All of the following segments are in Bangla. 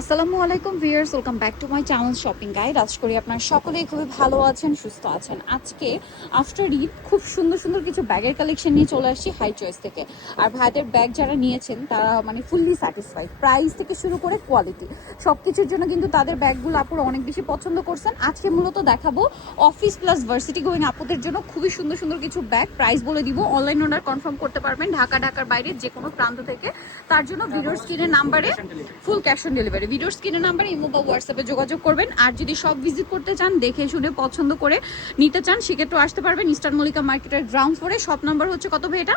আসসালামু আলাইকুম viewers, welcome back to my channel shopping guide. আশা করি আপনারা সকলেই খুবই ভালো আছেন, সুস্থ আছেন। আজকে আফটার ঈদ খুব সুন্দর সুন্দর কিছু ব্যাগের কালেকশন নিয়ে চলে আসছি হাই চয়েস থেকে। আর ভাইদের ব্যাগ যারা নিয়েছেন তারা মানে ফুললি স্যাটিসফাইড, প্রাইস থেকে শুরু করে কোয়ালিটি সব কিছুর জন্য কিন্তু তাদের ব্যাগগুলো আপুরা অনেক বেশি পছন্দ করছেন। আজকে মূলত দেখাবো অফিস প্লাস ভার্সিটি গোয়িং আপুদের জন্য খুবই সুন্দর সুন্দর কিছু ব্যাগ। প্রাইস বলে দিব, অনলাইন অর্ডার কনফার্ম করতে পারবেন ঢাকার বাইরে যে কোনো প্রান্ত থেকে। তার জন্য ভিডিওর স্ক্রিনের নাম্বারে ফুল ক্যাশ অন ডেলিভারি, ভিডিওর স্ক্রিনের নাম্বারে ইমো বা হোয়াটসঅ্যাপে যোগাযোগ করবেন। আর যদি সব ভিজিট করতে চান, দেখে শুনে পছন্দ করে নিতে চান, সেক্ষেত্রে আসতে পারবেন ইস্টার্ন মল্লিকা মার্কেটের গ্রাউন্ড ফ্লোরে। শপ নাম্বার হচ্ছে কত ভাই এটা?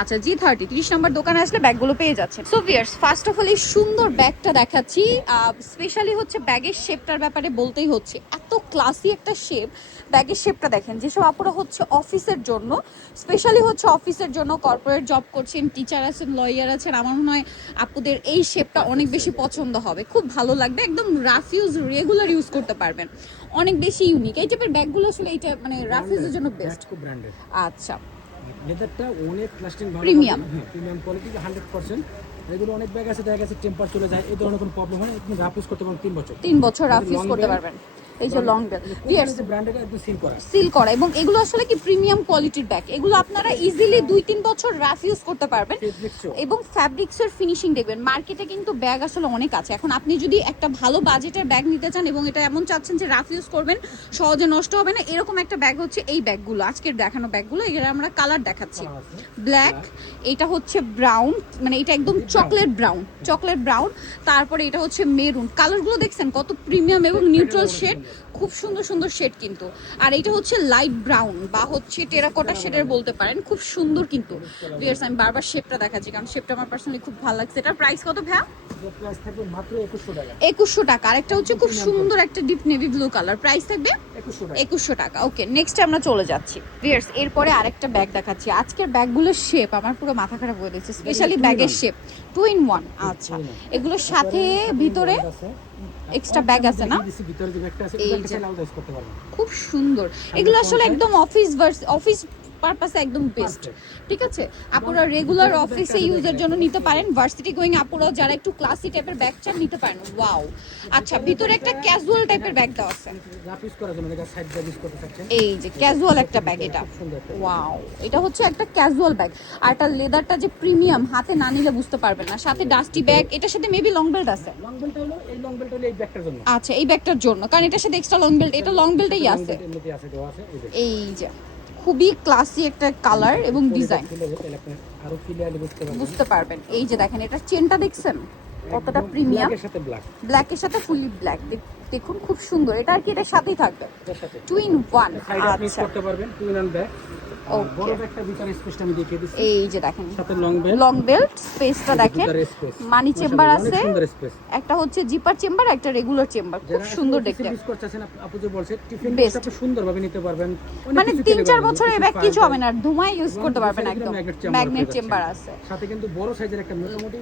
আচ্ছা, G30 30 নম্বর দোকানে আসলে ব্যাগগুলো পেয়ে যাচ্ছে। So viewers, first of all এই সুন্দর ব্যাগটা দেখাচ্ছি। স্পেশালি হচ্ছে ব্যাগের শেপটার ব্যাপারে বলতেই হচ্ছে, এত ক্লাসি একটা শেপ। ব্যাগের শেপটা দেখেন, যেসব আপুরা হচ্ছে অফিসের জন্য, স্পেশালি হচ্ছে অফিসের জন্য, কর্পোরেট জব করছেন, টিচার আছেন, লয়ার আছেন, আমার মনে হয় আপুদের এই শেপটা অনেক বেশি পছন্দ হবে, খুব ভালো লাগবে। একদম রাফ ইউজ, রেগুলার ইউজ করতে পারবেন, অনেক বেশি ইউনিক। এই টাইপের ব্যাগগুলো আসলে এইটা মানে রাফ ইউজের জন্য বেস্ট। খুব ব্র্যান্ডেড। আচ্ছা, লেদারটা অনেক লাস্টিং ভালো, প্রিমিয়াম। হ্যাঁ প্রিমিয়াম কোয়ালিটি 100%। এগুলো অনেক ব্যাগ আছে দেখা গেছে টেম্পার চলে যায়, এই ধরনের কোনো প্রবলেম হয় না। আপনি রাফ ইউজ করতে পারবেন 3 বছর, 3 বছর রাফ ইউজ করতে পারবেন। এই যে লং বেল, ভিউয়ার্স ব্র্যান্ডেড একদম সিল করা, এবং এগুলো আসলে কি প্রিমিয়াম কোয়ালিটির ব্যাগ। এগুলো আপনারা ইজিলি 2-3 বছর রাফ ইউজ করতে পারবেন। এবং ফ্যাব্রিক্সের ফিনিশিং দেখবেন, মার্কেটে কিন্তু ব্যাগ আসলে অনেক আছে। এখন আপনি যদি একটা ভালো বাজেটের ব্যাগ নিতে চান এবং এটা এমন চাচ্ছেন যে রাফ ইউজ করবেন, সহজে নষ্ট হবে না, এরকম একটা ব্যাগ হচ্ছে এই ব্যাগগুলো। আজকের দেখানো ব্যাগগুলো, এগুলো আমরা কালার দেখাচ্ছি। ব্ল্যাক, এটা হচ্ছে ব্রাউন, মানে এটা একদম চকলেট ব্রাউন। তারপরে এটা হচ্ছে মেরুন। কালারগুলো দেখছেন কত প্রিমিয়াম এবং নিউট্রাল শেড, খুব সুন্দর সুন্দর শেড কিন্তু। আর এটা হচ্ছে লাইট ব্রাউন বা হচ্ছে টেরাকোটা শেডের বলতে পারেন, খুব সুন্দর কিন্তু। ভিউয়ার্স, আমি বারবার শেপটা দেখাচ্ছি কারণ শেপটা আমার পার্সোনালি খুব ভালো লাগছে। এটার প্রাইস কত ভাইয়া? প্রাইস থাকবে মাত্র 2100 টাকা। 2100 টাকা। আরেকটা হচ্ছে খুব সুন্দর একটা deep navy blue colour, price থাকবে 2100 টাকা। ওকে, নেক্সট আমরা চলে যাচ্ছি। ভিউয়ার্স, এরপরে আরেকটা ব্যাগ দেখাচ্ছি। আজকের ব্যাগগুলোর শেপ আমার পুরো মাথা খারাপ হয়ে গেছে, স্পেশালি ব্যাগের শেপ 2 in 1। আচ্ছা, এগুলোর সাথে ভিতরে এক্সট্রা ব্যাগ আছে না? ভিতরে যে ব্যাগটা আছে ওটা চাইলে আলাদা ইউজ করতে পারবেন। খুব সুন্দর। এগুলো আসলে একদম অফিস পারপাসে একদম বেস্ট। ঠিক আছে, আপুরা রেগুলার অফিসে ইউজের জন্য নিতে পারেন। ভার্সিটি গোয়িং আপুরা যারা একটু ক্লাসি টাইপের ব্যাগ চান নিতে পারেন। ওয়াও, আচ্ছা, ভিতরে একটা ক্যাজুয়াল টাইপের ব্যাগ দেওয়া আছে, রাফ ইউজ করার জন্য এটা সাইড ব্যাগ ইউজ করতে চাচ্ছেন। এই যে ক্যাজুয়াল একটা ব্যাগ, এটা ওয়াও, এটা হচ্ছে একটা ক্যাজুয়াল ব্যাগ। আর এটা লেদারটা যে প্রিমিয়াম, হাতে না নিলে বুঝতে পারবেন না। সাথে ডাস্টি ব্যাগ, এটার সাথে মেবি লং বেল্ট আছে। লং বেল্ট হলো এই লং বেল্ট হলো এই ব্যাগটার জন্য। আচ্ছা, এই ব্যাগটার জন্য, কারণ এটার সাথে এক্সট্রা লং বেল্ট, এটা লং বেল্টই আছে। এমনিতেই আছে, দেওয়া আছে এই যে খুবই ক্লাসি একটা কালার এবং ডিজাইন, আরো ক্লিয়ারলি বুঝতে পারবেন। এই যে দেখেন, এটা চেনটা দেখছেন কতটা প্রিমিয়াম, ব্ল্যাকের সাথে ফুললি ব্ল্যাক। দেখুন খুব সুন্দর। এটা আর কি এটার সাথেই থাকবে 2 in 1। আচ্ছা, করতে পারবেন 2 in 1 ব্যাগ। বড় একটা ভিতরে স্পেসটা আমি দেখিয়ে দিচ্ছি। এই যে দেখেন সাথে লং বেল্ট স্পেসটা দেখেন, মানি চেম্বার আছে, সুন্দর স্পেস। একটা হচ্ছে জিপার চেম্বার, একটা রেগুলার চেম্বার, খুব সুন্দর দেখতে। ইউজ করতেছেন আপু যে বলছে টিফিন বক্স আপনি সুন্দরভাবে নিতে পারবেন, মানে 3-4 বছর এই ব্যাগ কিছু হবে না, ধুমায় ইউজ করতে পারবেন একদম। ম্যাগনেট চেম্বার আছে, সাথে কিন্তু বড় সাইজের একটা মোটামুটি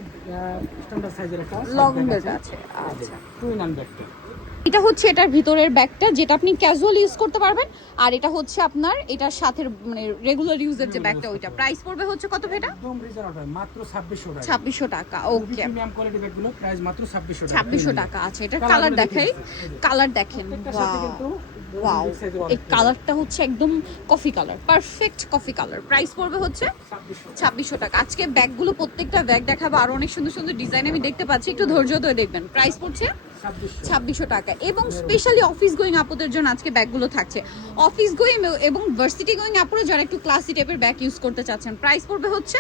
স্ট্যান্ডার্ড সাইজের একটা লং বেল্ট আছে। আচ্ছা, 2 in 1 ব্যাগটা। এটা হচ্ছে এটার ভিতরের ব্যাগটা, যেটা আপনি ক্যাজুয়াল ইউজ করতে পারবেন। আর এটা হচ্ছে আপনার এটার সাথে মানে রেগুলার ইউজের যে ব্যাগটা, ওইটা প্রাইস পড়বে হচ্ছে কত এটা? একদম রিজনেবল, মাত্র 2600 টাকা। 2600 টাকা। ওকে, প্রিমিয়াম কোয়ালিটি ব্যাগগুলো প্রাইস মাত্র 2600 টাকা। 2600 টাকা। আচ্ছা, এটার কালার দেখাই, কালার দেখেন। ওয়াও, এই কালারটা হচ্ছে একদম coffee colour, perfect coffee colour. Price পড়বে হচ্ছে 2600 টাকা। আজকে ব্যাগগুলো প্রত্যেকটা ব্যাগ দেখাবো, আর অনেক সুন্দর সুন্দর ডিজাইন আমি দেখতে পাচ্ছি, একটু ধৈর্য ধরে দেখবেন। প্রাইস পড়ছে 2600 টাকা। এবং স্পেশালি অফিস গোয়িং আপুদের জন্য আজকে ব্যাগগুলো থাকছে। অফিস গোয়িং এবং ভার্সিটি গোয়িং আপুরা যারা একটু ক্লাসি টাইপের ব্যাগ ইউজ করতে চাচ্ছেন, প্রাইস পড়বে হচ্ছে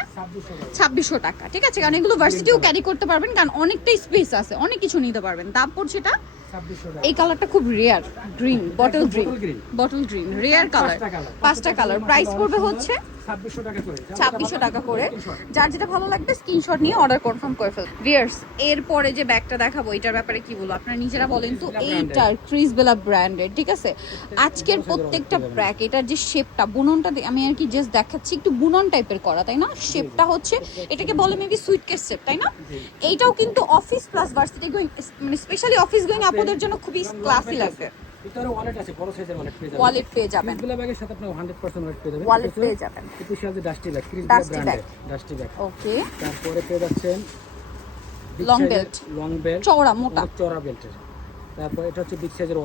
2600 টাকা। ঠিক আছে, কারণ এগুলো ভার্সিটিও ক্যারি করতে পারবেন, কারণ অনেকটাই স্পেস আছে, অনেক কিছু নিতে পারবেন। দাম পড়ছে এটা, এই কালারটা খুব rare, green, bottle green rare colour, 5টা কালার। প্রাইস পড়বে হচ্ছে 2600 টাকা করে। যার যেটা ভালো লাগবে স্ক্রিনশট নিয়ে অর্ডার কনফার্ম করে ফেল। ভিউয়ার্স, এরপরে যে ব্যাগটা দেখাবো এটার ব্যাপারে কি বলবো আপনারা নিজেরা বলেন তো। এইটার ক্রিসবেলা ব্র্যান্ডের, ঠিক আছে। আজকের প্রত্যেকটা ব্যাগ, এটার যে শেপটা, বুননটা আমি আর কি জাস্ট দেখাচ্ছি, একটু বুনন টাইপের করা, তাই না? শেপটা হচ্ছে এটাকে বলে মেবি সুইটকেস শেপ, তাই না? এইটাও কিন্তু অফিস প্লাস ভার্সিটি গোয়িং, মানে স্পেশালি অফিস গোয়িং আপুদের জন্য খুবই ক্লাসি লাগবে। ভিতরে ওয়ালেট আছে, বড় সাইজের ওয়ালেট পেয়ে যাবেন। ক্রিসবেলা ব্যাগের সাথে আপনি 100% ওয়ালেট পেয়ে যাবেন। ওয়ালেট পেয়ে যাবেন। স্পেশাল যে ডাস্টি ব্যাগ, ক্রিসবেলা ব্র্যান্ডের ডাস্টি ব্যাগ। ওকে, তারপরে পেয়ে যাচ্ছেন লং বেল্ট, লং বেল্ট, চওড়া মোটা চওড়া বেল্টের। তারপর এটা হচ্ছে বিগ সাইজের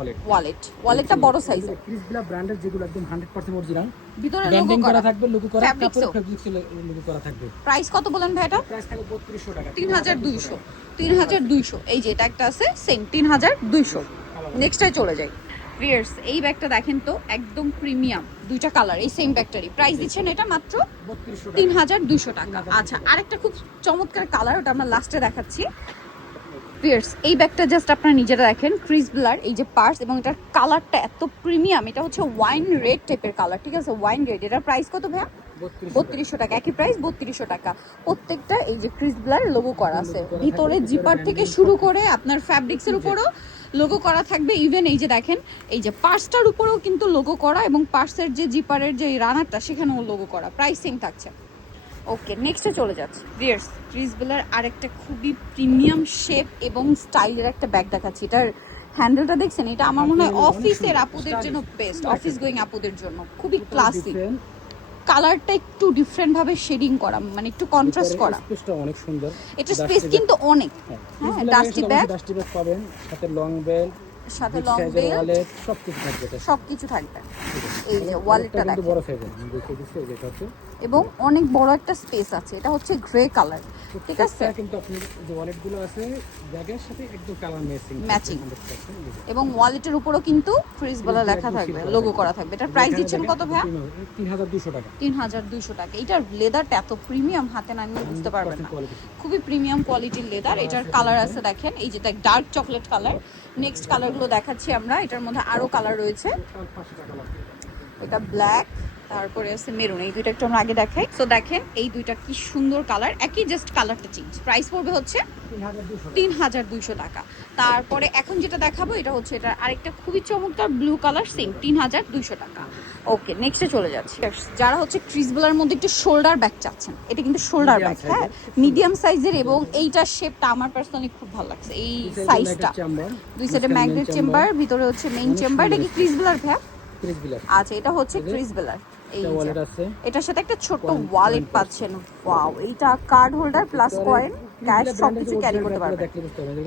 ওয়ালেটটা বড় সাইজের। ক্রিসবিলা ব্র্যান্ডের যেগুলো একদম 100% অরিজিনাল, ভিতরে লোগো ব্র্যান্ডিং করা করা থাকবে, লোগো করা, Fabrics কাপড় ও। ফেব্রিক্স লোগো করা থাকবে। প্রাইস কত বলেন ভাই এটা? প্রাইস থাকবে 3200 টাকা। 3200। 3200। এই যে এটা একটা আছে সেম 3200। নেক্সটটাই চলে যাই। ভিউয়ার্স এই ব্যাগটা দেখেন তো, একদম প্রিমিয়াম, দুইটা কালার, এই সেম ব্যাগটারই প্রাইস দিচ্ছেন এটা মাত্র 3200 টাকা। আচ্ছা, আরেকটা খুব চমৎকার কালার, ওটা আমরা লাস্টে দেখাচ্ছি। ভিউয়ার্স এই ব্যাগটা জাস্ট আপনারা নিজেরা দেখেন, ক্রিসব্লার এই যে পার্স, এবং এটার কালারটা এত প্রিমিয়াম, এটা হচ্ছে ওয়াইন রেড টাইপের কালার, ঠিক আছে, ওয়াইন রেড। এটার প্রাইস কত ভাইয়া? 3200 টাকা। একই প্রাইস 3200 টাকা। প্রত্যেকটা এই যে ক্রিসব্লার লোগো করা আছে, ভিতরে জিপার থেকে শুরু করে আপনার ফ্যাব্রিক্সের উপরও লোগো করা থাকবে। ইভেন এই যে দেখেন, এই যে পার্সটার উপরেও কিন্তু লোগো করা, এবং পার্সের যে জিপারের যে রানারটা সেখানেও লোগো করা। প্রাইস সেম থাকছে। ওকে, নেক্সটে চলে যাচ্ছে। ভিউয়ার্স ক্রিসবেলার আরেকটা খুবই প্রিমিয়াম শেপ এবং স্টাইলের একটা ব্যাগ দেখাচ্ছি। এটার হ্যান্ডেলটা দেখছেন, এটা আমার মনে হয় অফিসের আপুদের জন্য বেস্ট, অফিস গোয়িং আপুদের জন্য খুবই ক্লাসিক। কালারটা একটু ডিফারেন্ট ভাবে শেডিং করা, মানে একটু কন্ট্রাস্ট করা। স্পেসটা অনেক সুন্দর, এটা স্পেস কিন্তু অনেক। হ্যাঁ, ডাস্টি ব্যাগ পাবেন, সাথে লং বেল্ট, সাথে লং বেল্ট, সবকিছু থাকবে। সবকিছু থাকবে। এই যে ওয়ালেটটা দেখেন, বড় সাইজের দেখে দিচ্ছি, যেটা হচ্ছে এবং অনেক বড় একটা স্পেস আছে। এটা হচ্ছে গ্রে কালার, ঠিক আছে, কিন্তু আপনি যে ওয়ালেটগুলো আছে ব্যাগের সাথে একদম কালার ম্যাচিং। এবং ওয়ালেটের উপরও কিন্তু ক্রিসবেলা লেখা থাকবে, লোগো করা থাকবে। এটার প্রাইস দিচ্ছেন কত ভাইয়া? 3200 টাকা। 3200 টাকা। এটার লেদারটা এত প্রিমিয়াম, হাতে না নিয়ে বুঝতে পারবেন না, খুবই প্রিমিয়াম কোয়ালিটির লেদার। এটার কালার আছে দেখেন, এই যে ডার্ক চকলেট কালার। নেক্সট কালারগুলো দেখাচ্ছি আমরা, এটার মধ্যে আরো কালার রয়েছে। এটা ব্ল্যাক, তারপরে আছে মেরুন, এই দুইটা একটু আমরা আগে দেখাই। তো দেখেন এই দুইটা কি সুন্দর কালার, একই জাস্ট কালারটা চেঞ্জ। প্রাইস পড়বে হচ্ছে 3200 টাকা। তারপরে এখন যেটা দেখাবো এটা হচ্ছে, এটা আরেকটা খুবই চমৎকার ব্লু কালার, সেম 3200 টাকা। ওকে, নেক্সটে চলে যাচ্ছি। যারা হচ্ছে ক্রিসবেলার মধ্যে একটু শোল্ডার ব্যাগ চাচ্ছেন, এটা কিন্তু শোল্ডার ব্যাগ, হ্যাঁ, মিডিয়াম সাইজের, এবং এইটার শেপটা আমার পার্সোনালি খুব ভালো লাগছে, এই সাইজটা। দুই সাইডে ম্যাগনেট চেম্বার, ভিতরে হচ্ছে মেইন চেম্বার। এটা কি ক্রিসবেলার ভাইয়া? আচ্ছা, এটা হচ্ছে ক্রিসবেলার। এই যে এটার সাথে একটা ছোট ওয়ালেট পাচ্ছেন। ওয়াও, এইটা card holder plus coin, cash সবকিছু ক্যারি করতে পারবেন।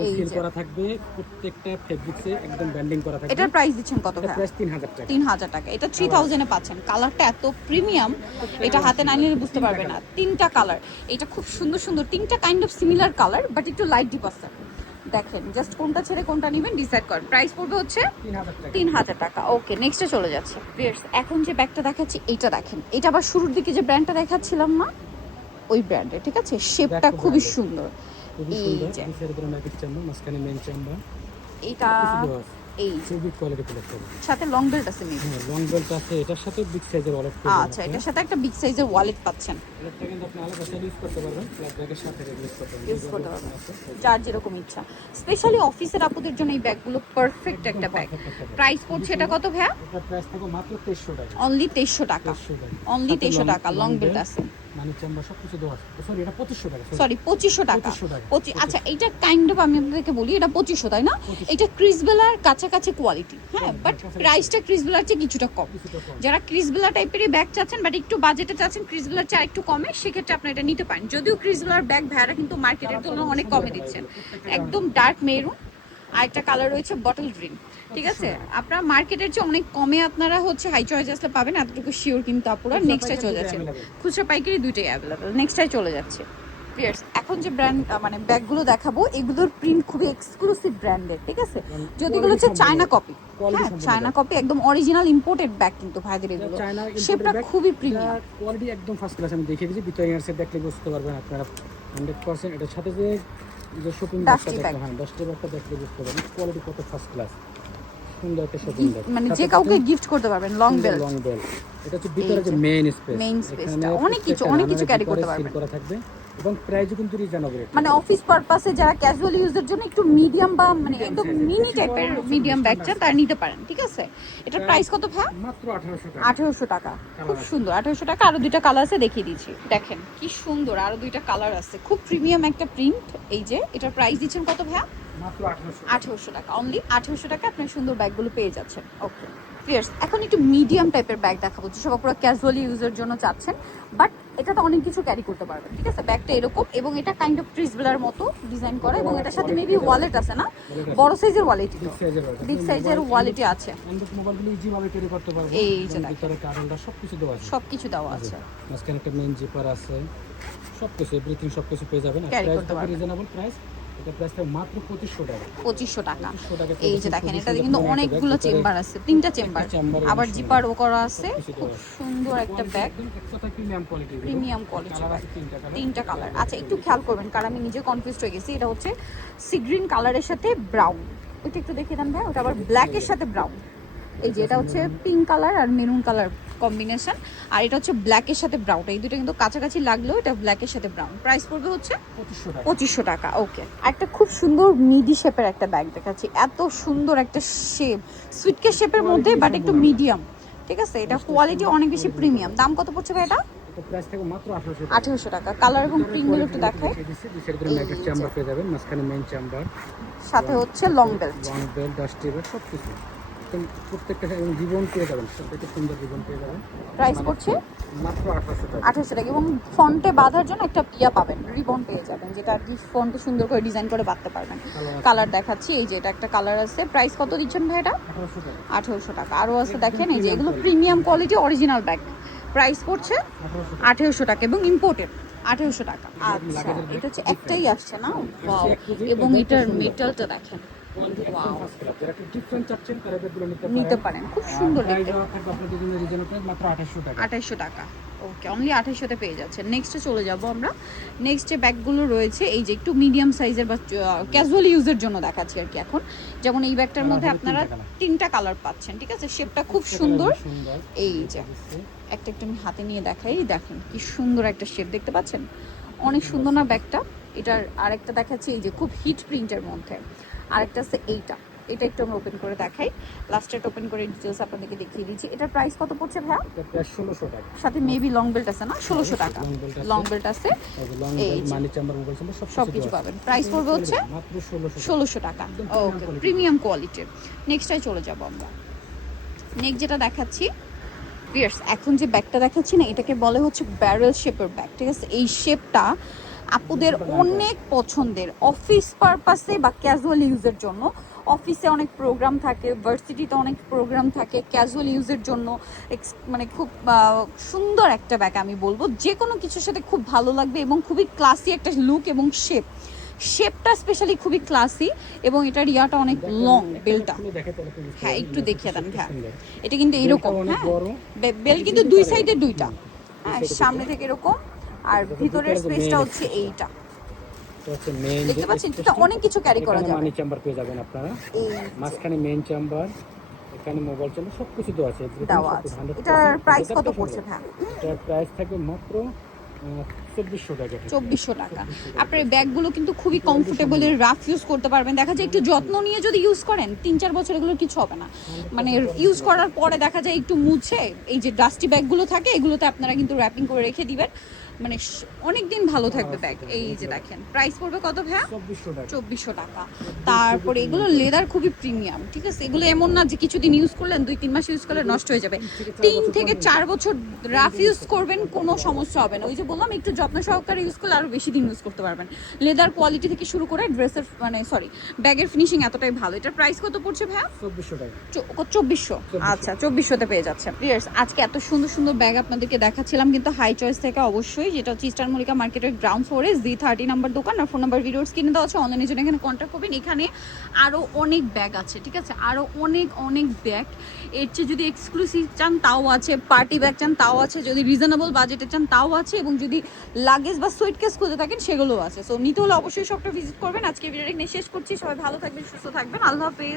এই যে করা থাকবে, প্রত্যেকটা ফেব্রিক্সে একদম ব্যান্ডিং করা থাকবে। এটার প্রাইস দিচ্ছেন কত ভাই? প্রাইস 3000 টাকা। 3000 টাকা। এটা 3000 এ পাচ্ছেন। কালারটা এত প্রিমিয়াম, এটা হাতে না নিলে বুঝতে পারবে না। তিনটা কালার, এটা খুব সুন্দর সুন্দর, তিনটা kind of similar colour, but একটু লাইট ডিপ আছে। দেখেন জাস্ট কোনটা ছেড়ে কোনটা নেবেন ডিসাইড করেন। প্রাইস পড়বে হচ্ছে 3000 টাকা। ওকে, নেক্সটে চলে যাচ্ছে। ভিউয়ার্স এখন যে ব্যাগটা দেখাচ্ছি এইটা দেখেন, এটা আবার শুরুর দিকে যে ব্র্যান্ডটা দেখাচ্ছিলাম না, ওই ব্র্যান্ডের, ঠিক আছে, শেপটা খুবই সুন্দর। এই যে এটা, এই সাথে লং বেল্ট আছে, লং বেল্ট আছে, এটার সাথে বিগ সাইজের ওয়ালেট। আচ্ছা, এটার সাথে একটা বিগ সাইজের ওয়ালেট পাচ্ছেন। এটা কিন্তু আপনি আলাদা করে ইউজ করতে পারবেন, প্লাস ব্যাগের সাথে ইউজ করতে পারবেন যার যেরকম ইচ্ছা। স্পেশালি অফিসের আপুদের জন্য এই ব্যাগগুলো পারফেক্ট একটা ব্যাগ। প্রাইস পড়ছে এটা কত ভাইয়া? এটা প্রাইস থাকবে মাত্র 2300 টাকা। অনলি 2300 টাকা। অনলি 2300 টাকা। লং বেল্ট আছে, মানে চেম্বার সবকিছু দেওয়া আছে। সরি, এটা 2500 টাকা। সরি, 2500 টাকা। আচ্ছা, এটা কাইন্ড অফ আমি আপনাদেরকে বলি, এটা 2500, তাই না? এটা ক্রিসবেলার কাছাকাছি কোয়ালিটি, হ্যাঁ, বাট প্রাইসটা ক্রিসবেলার চেয়ে কিছুটা কম। যারা ক্রিসবেলা টাইপেরই ব্যাগ চাচ্ছেন, বাট একটু বাজেটে চাচ্ছেন ক্রিসবেলার চেয়ে একটু কমে, সেক্ষেত্রে আপনি এটা নিতে পারেন। যদিও ক্রিসবেলার ব্যাগ ভাড়া কিন্তু মার্কেটের তুলনায় অনেক কমে দিচ্ছেন। একদম ডার্ক মেরুন, আর একটা কালার রয়েছে বটল গ্রিন, ঠিক আছে। আপনারা মার্কেটের চেয়ে অনেক কমে আপনারা হচ্ছে হাই চয়েস আসলে পাবেন, এতটুকু শিওর কিন্তু আপুরা। নেক্সটে চলে যাচ্ছে, খুচরা পাইকারি দুইটাই অ্যাভেলেবল। নেক্সটে চলে যাচ্ছে। এখন যে ব্র্যান্ড মানে ব্যাগগুলো দেখাবো, এগুলোর প্রিন্ট খুবই এক্সক্লুসিভ ব্র্যান্ডের, ঠিক আছে। যদি এগুলো হচ্ছে চায়না কপি, হ্যাঁ, চায়না কপি, একদম অরিজিনাল ইম্পোর্টেড ব্যাগ কিন্তু ভাইদের এগুলো। শেপটা খুবই প্রিমিয়াম, কোয়ালিটি একদম ফার্স্ট ক্লাস। আমি দেখিয়ে দিয়েছি, ভিতরে ইয়ারসে দেখলে বুঝতে পারবেন আপনারা 100%। এটার সাথে যে শপিং ব্যাগটা, হ্যাঁ, ডাস্টি ব্যাগটা দেখলে বুঝতে পারবেন কোয়ালিটি কত ফার্স্ট ক্লাস। সুন্দর একটা শপিং ব্যাগ, মানে যে কাউকে গিফট করতে পারবেন। লং বেল্ট, এটা হচ্ছে ভিতরে যে মেইন স্পেসটা অনেক কিছু ক্যারি করতে পারবেন। করা থাকবে, এবং প্রাইসও কিন্তু রিজনেবল। মানে অফিস পারপাসে যারা ক্যাজুয়াল ইউজের জন্য একটু মিডিয়াম বা মানে একদম মিনি টাইপের মিডিয়াম ব্যাগ চান, তারা নিতে পারেন, ঠিক আছে। এটার প্রাইস কত ভাই? মাত্র 1800 টাকা। 1800 টাকা। খুব সুন্দর, 1800 টাকা। আরো দুইটা কালার আছে, দেখিয়ে দিচ্ছি। দেখেন কি সুন্দর, আরো দুইটা কালার আছে, খুব প্রিমিয়াম একটা প্রিন্ট। এই যে এটার প্রাইস দিচ্ছেন কত ভাই? মাত্র 1800 টাকা। অনলি 1800 টাকা আপনি সুন্দর ব্যাগগুলো পেয়ে যাচ্ছেন। ওকে ভিউয়ার্স, এখন একটু মিডিয়াম টাইপের ব্যাগ দেখাবো, যেসব পুরো ক্যাজুয়াল ইউজের জন্য চাচ্ছেন, বাট এটাতে অনেক কিছু ক্যারি করতে পারবেন, ঠিক আছে। ব্যাগটা এরকম এবং এটা কাইন্ড অফ ট্রিসবেলার মতো ডিজাইন করা এবং এটার সাথে মেবি ওয়ালেট আছে না, বড় সাইজের ওয়ালেট, বিগ সাইজের ওয়ালেটই আছে। অ্যান্ড্রয়েড মোবাইলগুলো ইজিভাবে ক্যারি করতে পারবো। এই যে দেখেন ভিতরে কারেন্টটা সবকিছু দেওয়া আছে, সবকিছু দেওয়া আছে, মাঝখানে একটা মেইন জিপার আছে, সবকিছু এভরিথিং সবকিছু পেয়ে যাবেন। আর Carry প্রাইস করতে থাকবে পারবেন। রিজনেবল প্রাইস, এটা প্রাইস থাকবে মাত্র 2500 টাকা। 2500 টাকা। 2500 টাকা এই যে দেখেন এটাতে কিন্তু অনেকগুলো চেম্বার আছে, 3টা চেম্বার, আবার জিপারও করা আছে। খুব সুন্দর একটা bag, premium quality, premium quality bag, তিনটা কালার। 3টা কালার। আচ্ছা একটু খেয়াল করবেন কারণ আমি নিজে কনফিউজড হয়ে গেছি। এটা হচ্ছে সি গ্রিন কালারের সাথে ব্রাউন, ওইটা একটু দেখিয়ে দেন ভাই। ওটা আবার ব্ল্যাকের সাথে ব্রাউন। এই যে এটা হচ্ছে পিঙ্ক কালার আর মেরুন কালার কম্বিনেশন, আর এটা হচ্ছে ব্ল্যাকের সাথে ব্রাউন। এই দুটো কিন্তু কাছাকাছি লাগলেও এটা ব্ল্যাকের সাথে ব্রাউন। প্রাইস পড়বে হচ্ছে 2500 টাকা। ওকে, একটা খুব সুন্দর মিডি শেপের একটা ব্যাগ দেখাচ্ছি। এত সুন্দর একটা শেপ, সুইটকেস শেপের মধ্যে বাট একটু মিডিয়াম, ঠিক আছে। এটা কোয়ালিটি অনেক বেশি প্রিমিয়াম। দাম কত পড়ছে ভাই এটা? এটা প্রাইস থাকবে মাত্র 1800 টাকা। কালার এবং প্রিন্টগুলো একটু দেখাই। চেম্বার পেয়ে যাবেন, মাঝখানে মেইন চেম্বার, সাথে হচ্ছে লং বেল্ট, ডাস্টি ব্যাগ সবকিছু একদম প্রত্যেকটা রিবন পেয়ে যাবেন, প্রত্যেকটা সুন্দর রিবন পেয়ে যাবেন। প্রাইস পড়ছে মাত্র 1800 টাকা। 1800 টাকা এবং ফন্টে বাঁধার জন্য একটা ইয়া পাবেন, রিবন পেয়ে যাবেন, যেটা আর কি ফন্টে সুন্দর করে ডিজাইন করে বাঁধতে পারবেন। কালার দেখাচ্ছি, এই যে এটা একটা কালার আছে। প্রাইস কত দিচ্ছেন ভাই এটা? 1800 1800 টাকা। টাকা। আরও আছে দেখেন, এই যে এগুলো premium quality original bag. Price পড়ছে 1800 টাকা এবং ইম্পোর্টেড 1800 টাকা। আচ্ছা এটা হচ্ছে একটাই আসছে না, ওয়াও। এবং এটার মেটালটা দেখেন, ওয়াও, নিতে পারেন, খুব সুন্দর দেখতে। 2800 টাকা। ওকে, অনলি 2800-তে পেয়ে যাচ্ছেন। নেক্সটে চলে যাব আমরা। নেক্সট যে ব্যাগগুলো রয়েছে, এই যে একটু মিডিয়াম সাইজের বা ক্যাজুয়াল ইউজের জন্য দেখাচ্ছি আর কি এখন। যেমন এই ব্যাগটার মধ্যে আপনারা 3টা কালার পাচ্ছেন, ঠিক আছে। শেপটা খুব সুন্দর। এই যে একটা একটু আমি হাতে নিয়ে দেখাই, দেখেন কি সুন্দর একটা শেপ দেখতে পাচ্ছেন, অনেক সুন্দর না ব্যাগটা। এটার আরেকটা দেখাচ্ছি, এই যে খুব হিট প্রিন্টের মধ্যে। আরেকটা আছে এইটা, এটা একটু আমরা ওপেন করে দেখাই। লাস্টেট ওপেন করে ডিটেলস আপনাদেরকে দেখিয়ে দিচ্ছি। এটার প্রাইস কত পড়ছে ভাইয়া? এটা প্রাইস 1600 টাকা। সাথে মেবি লং বেল্ট আছে না, 1600 টাকা। লং বেল্ট আছে, এই মানি চেম্বার মোবাইল চেম্বার সবকিছু পাবেন। প্রাইস পড়বে হচ্ছে মাত্র 1600 1600 টাকা। ওকে, প্রিমিয়াম কোয়ালিটির। নেক্সটটাই চলে যাব আমরা। নেক্সট যেটা দেখাচ্ছি, পিয়ার্স, এখন যে ব্যাগটা দেখাচ্ছি না, এটাকে বলে হচ্ছে ব্যারেল শেপের ব্যাগ, ঠিক আছে। এই শেপটা আপুদের অনেক পছন্দের, অফিস পারপাসে বা ক্যাজুয়াল ইউজের জন্য। অফিসে অনেক প্রোগ্রাম থাকে, ভার্সিটিতে অনেক প্রোগ্রাম থাকে, ক্যাজুয়াল ইউজের জন্য মানে খুব সুন্দর একটা ব্যাগ আমি বলবো। যে কোনো কিছুর সাথে খুব ভালো লাগবে এবং খুবই ক্লাসি একটা লুক এবং শেপটা স্পেশালি খুবই ক্লাসি এবং এটার ইয়াটা অনেক লং, বেলটা। হ্যাঁ একটু দেখিয়ে দেন। হ্যাঁ এটা কিন্তু এরকম, হ্যাঁ বেল কিন্তু দুই সাইডে দুইটা, হ্যাঁ সামনে থেকে এরকম, আর ভিতরের স্পেসটা হচ্ছে এইটা, দেখতে পাচ্ছেন। এটা অনেক কিছু ক্যারি করা যাবে। মানি চেম্বার পেয়ে যাবেন আপনারা, মাঝখানে মেইন চেম্বার, এখানে মোবাইল চেম্বার সবকিছু দেওয়া আছে। এটার প্রাইস কত পড়ছে ভাই? এটার প্রাইস থাকবে মাত্র 2400 টাকা। 2400 টাকা। আপনার এই ব্যাগগুলো কিন্তু খুবই কমফোর্টেবল, রাফ ইউজ করতে পারবেন। দেখা যায় একটু যত্ন নিয়ে যদি ইউজ করেন 3-4 বছর এগুলোর কিছু হবে না, মানে ইউজ করার পরে দেখা যায় একটু মুছে, এই যে ডাস্টি ব্যাগগুলো থাকে এগুলোতে আপনারা কিন্তু র্যাপিং করে রেখে দিবেন, মানে অনেক দিন ভালো থাকবে ব্যাগ। এই যে দেখেন, প্রাইস পড়বে কত ভাইয়া? 2400 টাকা। তারপরে এগুলো লেদার খুবই প্রিমিয়াম, ঠিক আছে। এগুলো এমন না যে কিছুদিন ইউজ করলেন, 2-3 মাস ইউজ করলে নষ্ট হয়ে যাবে। 3 থেকে 4 বছর রাফ ইউজ করবেন, কোনো সমস্যা হবে না। ওই যে বললাম একটু যত্ন সহকারে ইউজ করলে আরো বেশি দিন ইউজ করতে পারবেন। লেদার কোয়ালিটি থেকে শুরু করে ড্রেসের মানে ব্যাগের ফিনিশিং এতটাই ভালো। এটার প্রাইস কত পড়ছে ভাইয়া? 2400 টাকা। 2400। আচ্ছা 2400-তে পেয়ে যাচ্ছে। প্রিয়ার্স, আজকে এত সুন্দর সুন্দর ব্যাগ আপনাদেরকে দেখাচ্ছিলাম কিন্তু হাই চয়েস থেকে, অবশ্যই, যেটা হচ্ছে ইস্টার্ন মল্লিকা মার্কেটের গ্রাউন্ড ফ্লোরে Z30 নাম্বার দোকান। আর ফোন নাম্বার ভিডিওস কিনে দেওয়া আছে, অনলাইনের জন্য এখানে কন্ট্যাক্ট করবেন। এখানে আরও অনেক ব্যাগ আছে, ঠিক আছে, আরও অনেক ব্যাগ। এর চেয়ে যদি এক্সক্লুসিভ চান তাও আছে, পার্টি ব্যাগ চান তাও আছে, যদি রিজনেবল বাজেটে চান তাও আছে, এবং যদি লাগেজ বা সুইটকেস খুঁজে থাকেন সেগুলোও আছে। সো নিতে হলে অবশ্যই সবটা ভিজিট করবেন। আজকে ভিডিওটা এখানে শেষ করছি। সবাই ভালো থাকবেন, সুস্থ থাকবেন, আল্লাহ হাফেজ।